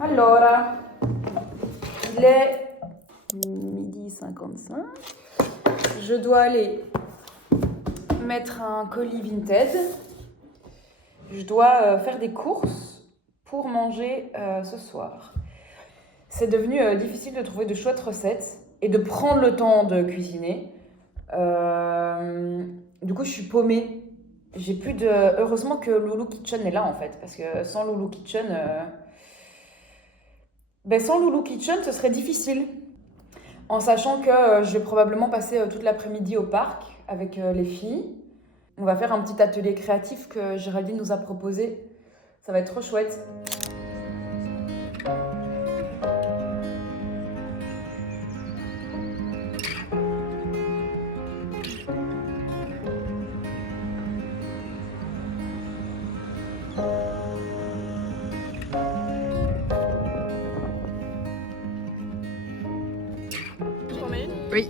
Allora, il est 12h55. Je dois aller mettre un colis Vinted. Je dois faire des courses pour manger ce soir. C'est devenu difficile de trouver de chouettes recettes et de prendre le temps de cuisiner. Du coup, je suis paumée. J'ai plus de... Heureusement que Loulou Kitchen est là, en fait. Parce que sans Loulou Kitchen... sans Loulou Kitchen, ce serait difficile. En sachant que je vais probablement passer toute l'après-midi au parc avec les filles. On va faire un petit atelier créatif que Géraldine nous a proposé. Ça va être trop chouette. Oui.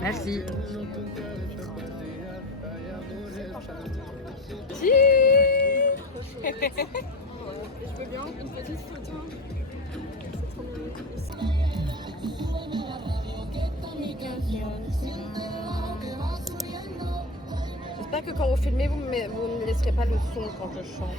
Merci. Je veux bien une petite photo. J'espère que quand vous filmez, vous ne laisserez pas le son quand je chante.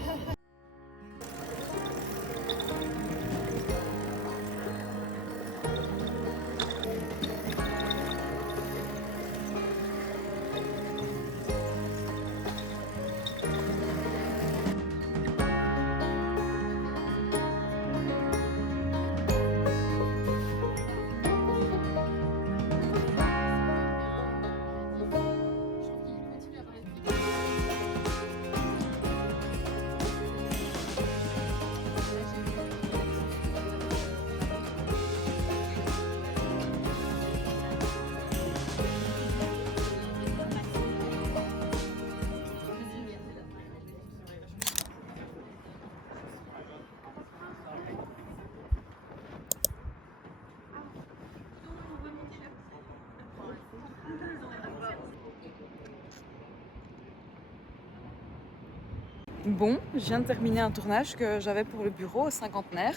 Bon, je viens de terminer un tournage que j'avais pour le bureau au cinquantenaire.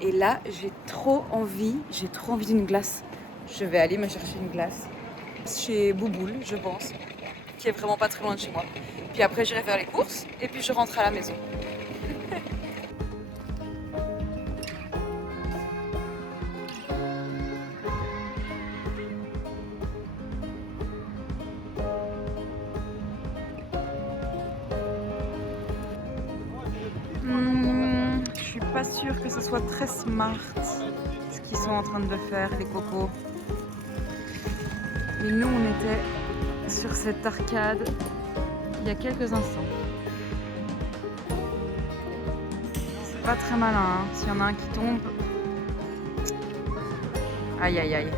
Et là, j'ai trop envie d'une glace. Je vais aller me chercher une glace chez Bouboule, je pense, qui est vraiment pas très loin de chez moi. Puis après, j'irai faire les courses et puis je rentre à la maison. Je suis pas sûre que ce soit très smart ce qu'ils sont en train de faire, les cocos. Et nous, on était sur cette arcade il y a quelques instants. C'est pas très malin, hein. S'il y en a un qui tombe. Aïe aïe aïe.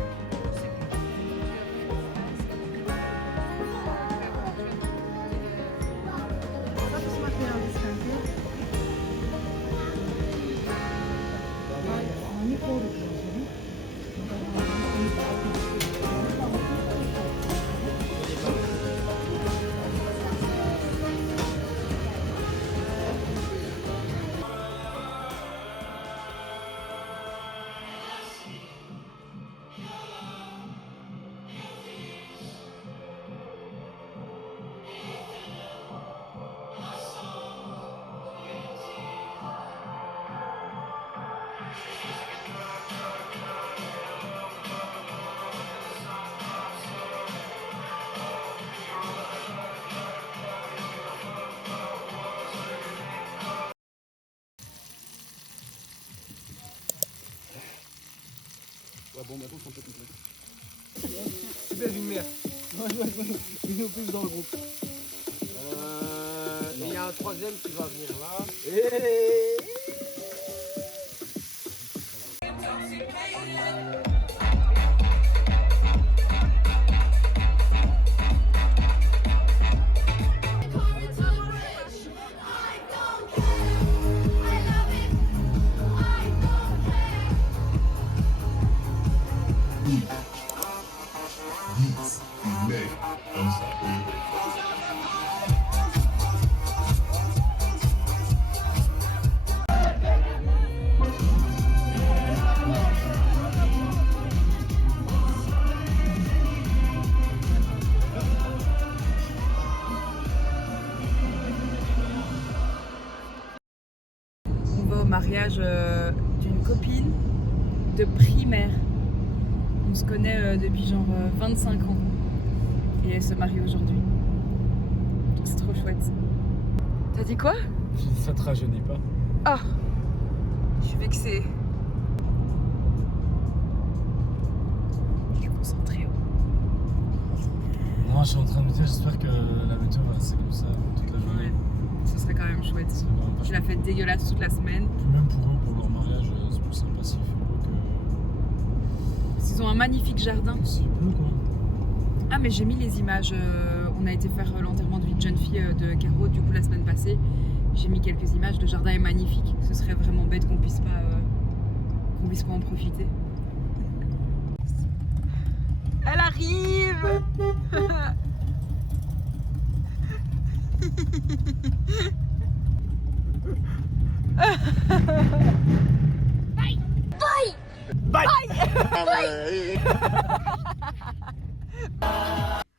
Ouais, bon, maintenant, on peut compléter. Super, une mère. Une plus dans le groupe. Il y a un troisième qui va venir là. au mariage d'une copine de primaire. On se connaît depuis genre 25 ans. Et elle se marie aujourd'hui. C'est trop chouette. T'as dit quoi? Ça te rajeunit pas? Ah, je suis vexée. Je suis concentrée. Non, je suis en train de me dire, j'espère que la météo va rester comme ça toute la journée. Ouais, ce serait quand même chouette. C'est vraiment pas Je la fais dégueulasse toute la semaine. Puis même pour eux, pour leur mariage, c'est plus sympa s'il fait beau que Ils ont un magnifique jardin. s'il pleut quoi. Ah mais j'ai mis les images, on a été faire l'enterrement de vie de jeune fille de Caro du coup la semaine passée. J'ai mis quelques images, le jardin est magnifique. Ce serait vraiment bête qu'on puisse pas en profiter. Elle arrive.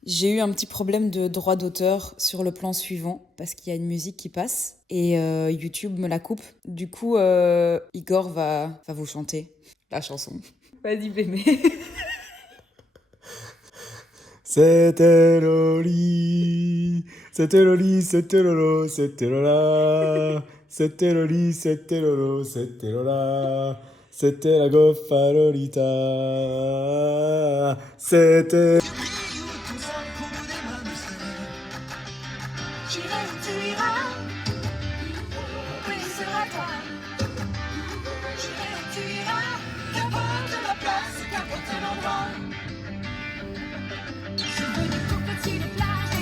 J'ai eu un petit problème de droit d'auteur sur le plan suivant parce qu'il y a une musique qui passe et YouTube me la coupe. Du coup, Igor va vous chanter la chanson. Vas-y, bébé. C'était Loli, c'était Loli, c'était Lolo, c'était Lola. C'était Loli, c'était Lolo, c'était Lola. C'était la goffa Lolita. C'était...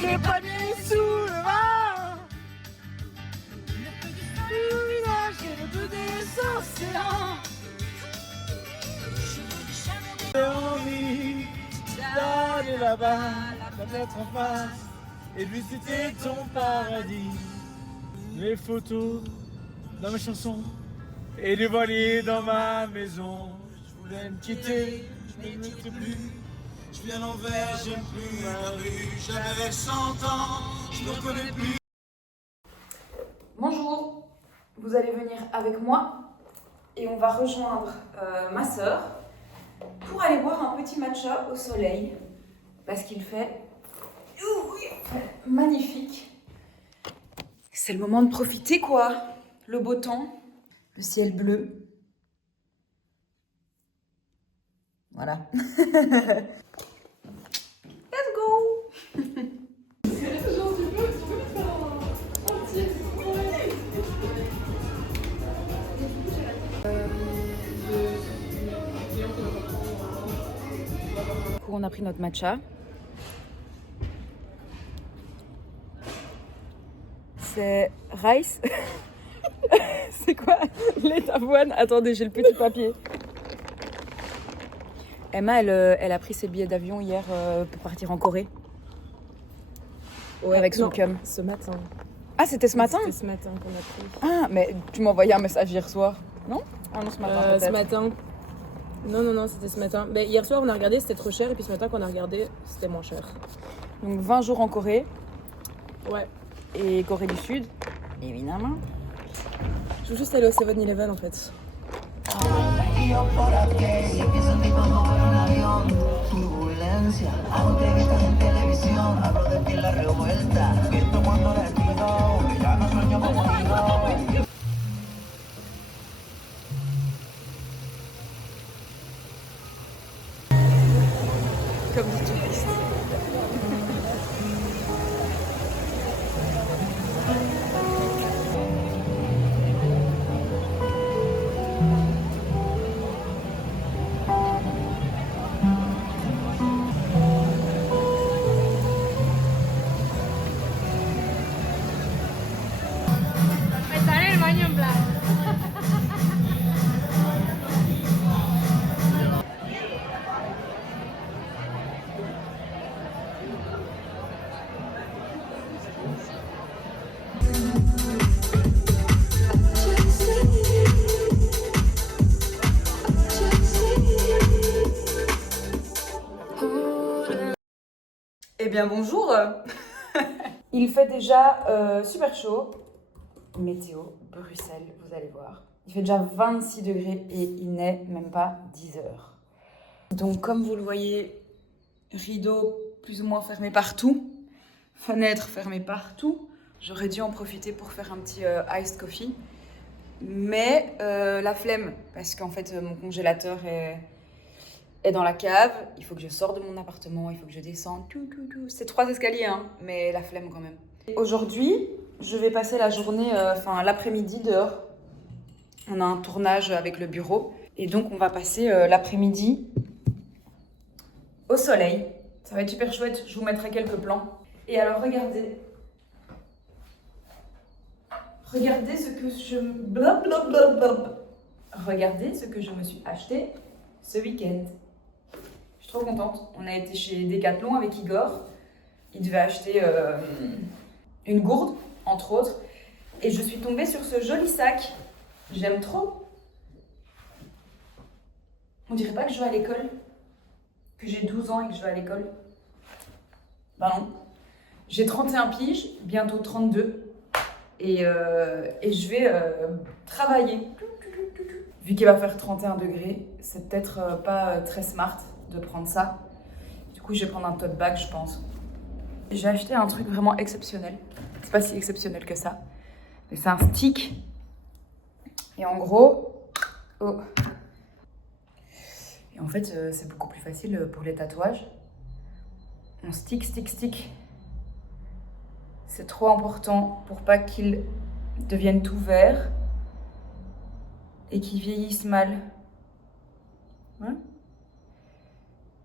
Les paniers sous le vent, le village et le bleu des océans. J'ai envie d'aller là-bas, la fenêtre en face, et de visiter ton paradis. Les photos dans mes chansons et les voiliers dans ma maison. Je voulais me quitter, je ne m'étais plus. Je viens l'envers, j'aime plus ma rue. J'avais 100 ans, je ne reconnais plus. Bonjour, vous allez venir avec moi et on va rejoindre ma sœur pour aller boire un petit matcha au soleil parce qu'il fait magnifique. C'est le moment de profiter quoi, le beau temps, le ciel bleu. Voilà. Let's go. On a pris notre matcha. C'est rice. C'est quoi? Lait d'avoine. Attendez, j'ai le petit papier. Emma, elle a pris ses billets d'avion hier pour partir en Corée. Ouais, avec son non, cum. ce matin. Ah, c'était ce matin? C'était ce matin qu'on a pris. Ah, mais tu m'as envoyé un message hier soir, non? Ah non, ce matin peut-être. Ce matin. Non, c'était ce matin. Mais hier soir, on a regardé, c'était trop cher. Et puis ce matin, qu'on a regardé, c'était moins cher. Donc 20 jours en Corée. Ouais. Et Corée du Sud, évidemment. Je veux juste aller au 7-Eleven en fait. Comme dit touriste. Estar en el baño en plan. Eh bien bonjour. Il fait déjà super chaud. Météo, Bruxelles, vous allez voir. Il fait déjà 26 degrés et il n'est même pas 10 heures. Donc comme vous le voyez, rideaux plus ou moins fermés partout, fenêtres fermées partout. J'aurais dû en profiter pour faire un petit iced coffee. Mais la flemme, parce qu'en fait mon congélateur est dans la cave. Il faut que je sorte de mon appartement, il faut que je descende. C'est 3 escaliers, hein, mais la flemme quand même. Aujourd'hui, je vais passer la journée, l'après-midi dehors. On a un tournage avec le bureau. Et donc, on va passer l'après-midi au soleil. Ça va être super chouette. Je vous mettrai quelques plans. Et alors, regardez. Regardez ce que je... Regardez ce que je me suis acheté ce week-end. Je suis trop contente. On a été chez Decathlon avec Igor. Il devait acheter une gourde, entre autres. Et je suis tombée sur ce joli sac. J'aime trop. On dirait pas que je vais à l'école. Que j'ai 12 ans et que je vais à l'école. Bah non. J'ai 31 piges, bientôt 32. Et je vais travailler. Vu qu'il va faire 31 degrés, c'est peut-être pas très smart de prendre ça. Du coup, je vais prendre un tote bag, je pense. J'ai acheté un truc vraiment exceptionnel. C'est pas si exceptionnel que ça. Mais c'est un stick. Et en gros... Oh. Et en fait, c'est beaucoup plus facile pour les tatouages. On stick. C'est trop important pour pas qu'ils deviennent tout verts et qu'ils vieillissent mal. Ouais.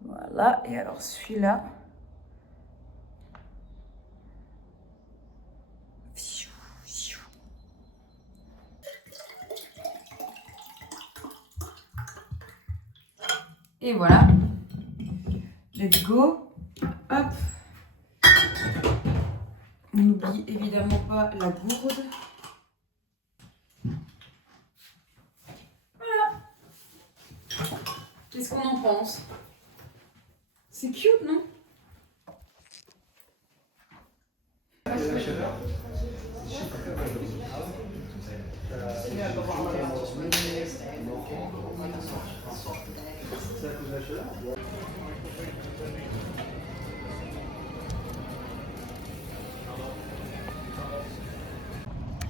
Voilà. Et alors celui-là... Et voilà. Let's go. Hop. On n'oublie évidemment pas la gourde. Voilà. Qu'est-ce qu'on en pense? C'est cute, non?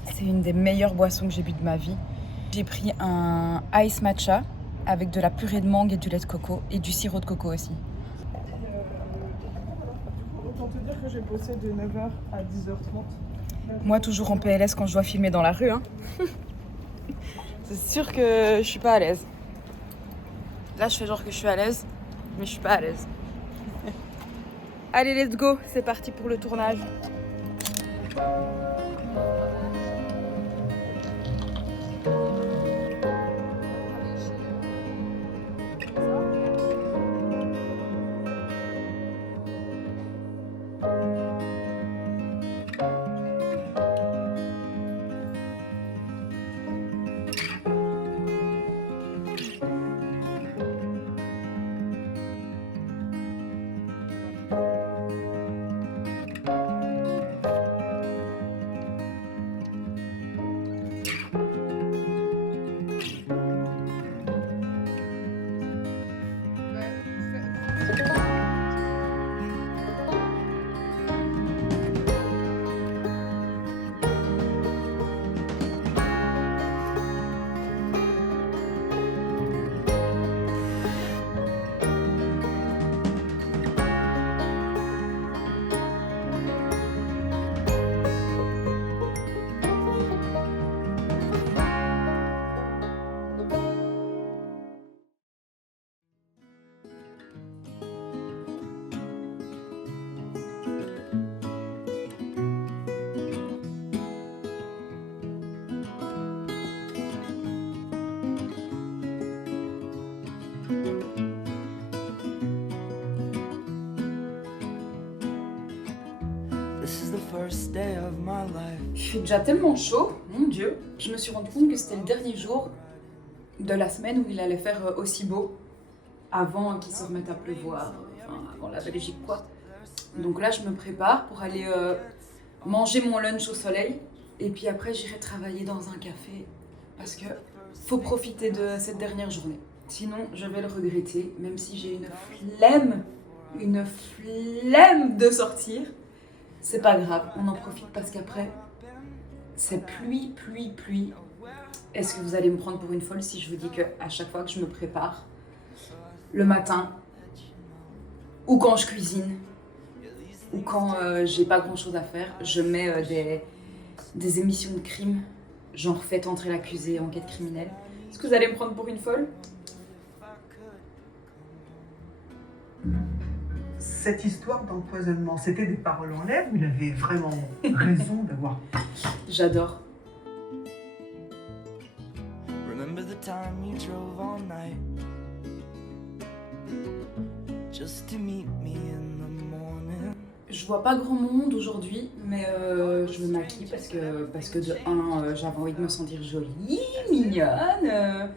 C'est une des meilleures boissons que j'ai bu de ma vie. J'ai pris un ice matcha avec de la purée de mangue et du lait de coco et du sirop de coco aussi. Autant te dire que j'ai bossé de 9h à 10h30. Moi, toujours en PLS quand je dois filmer dans la rue. Hein. C'est sûr que je suis pas à l'aise. Là, je fais genre que je suis à l'aise, mais je suis pas à l'aise. Allez, let's go, c'est parti pour le tournage. Il fait déjà tellement chaud, mon Dieu. Je me suis rendu compte que c'était le dernier jour de la semaine où il allait faire aussi beau avant qu'il se remette à pleuvoir, enfin avant la Belgique quoi. Donc là je me prépare pour aller manger mon lunch au soleil et puis après j'irai travailler dans un café parce que faut profiter de cette dernière journée. Sinon, je vais le regretter, même si j'ai une flemme de sortir. C'est pas grave, on en profite parce qu'après, c'est pluie. Est-ce que vous allez me prendre pour une folle si je vous dis qu'à chaque fois que je me prépare, le matin, ou quand je cuisine, ou quand j'ai pas grand chose à faire, je mets des émissions de crime, genre Faites entrer l'accusé, enquête criminelle. Est-ce que vous allez me prendre pour une folle? Cette histoire d'empoisonnement, c'était des paroles en l'air ou il avait vraiment raison d'avoir... J'adore. Remember the time you drove all night just to meet me in the morning. Je vois pas grand monde aujourd'hui, mais je me maquille parce que de un, j'avais envie de me sentir jolie, mignonne,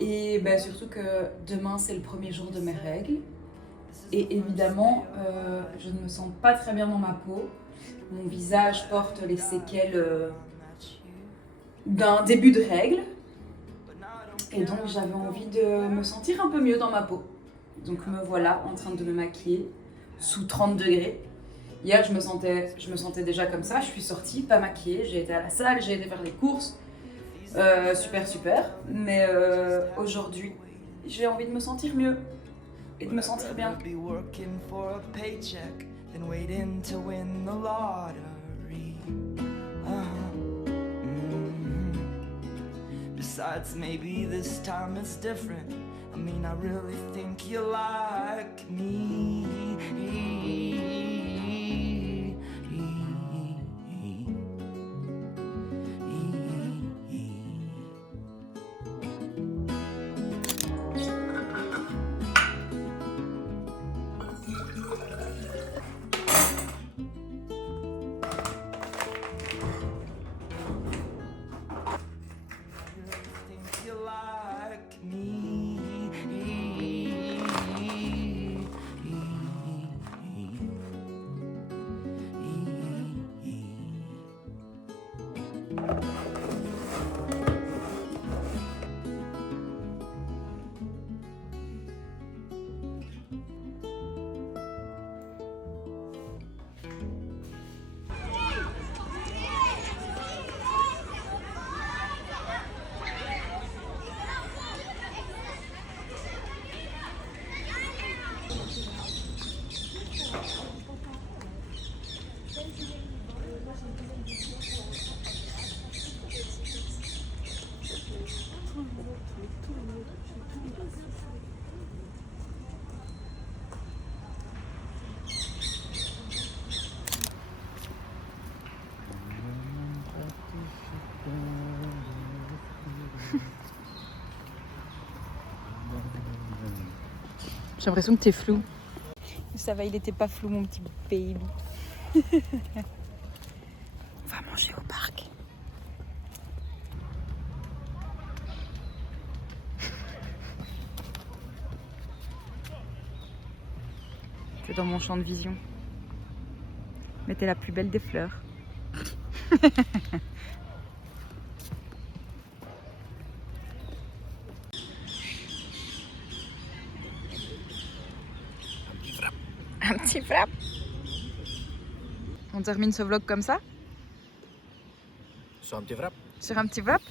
et ben, surtout que demain c'est le premier jour de mes règles. Et évidemment, je ne me sens pas très bien dans ma peau. Mon visage porte les séquelles d'un début de règles. Et donc j'avais envie de me sentir un peu mieux dans ma peau. Donc me voilà en train de me maquiller sous 30 degrés. Hier je me sentais déjà comme ça, je suis sortie pas maquillée, j'ai été à la salle, j'ai été faire les courses. Super. Mais aujourd'hui, j'ai envie de me sentir mieux. Et de me sentir bien. Be working for a paycheck, then waiting to win the lottery. Besides, maybe this time it's different. I mean, I really think you like me. J'ai l'impression que t'es flou. Ça va, il était pas flou mon petit baby. On va manger au parc. C'est dans mon champ de vision. Mais t'es la plus belle des fleurs. Un petit frappe. On termine ce vlog comme ça? Sur un petit wrap. Sur un petit wrap.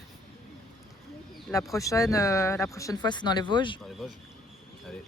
La prochaine fois, c'est dans les Vosges. Dans les Vosges. Allez.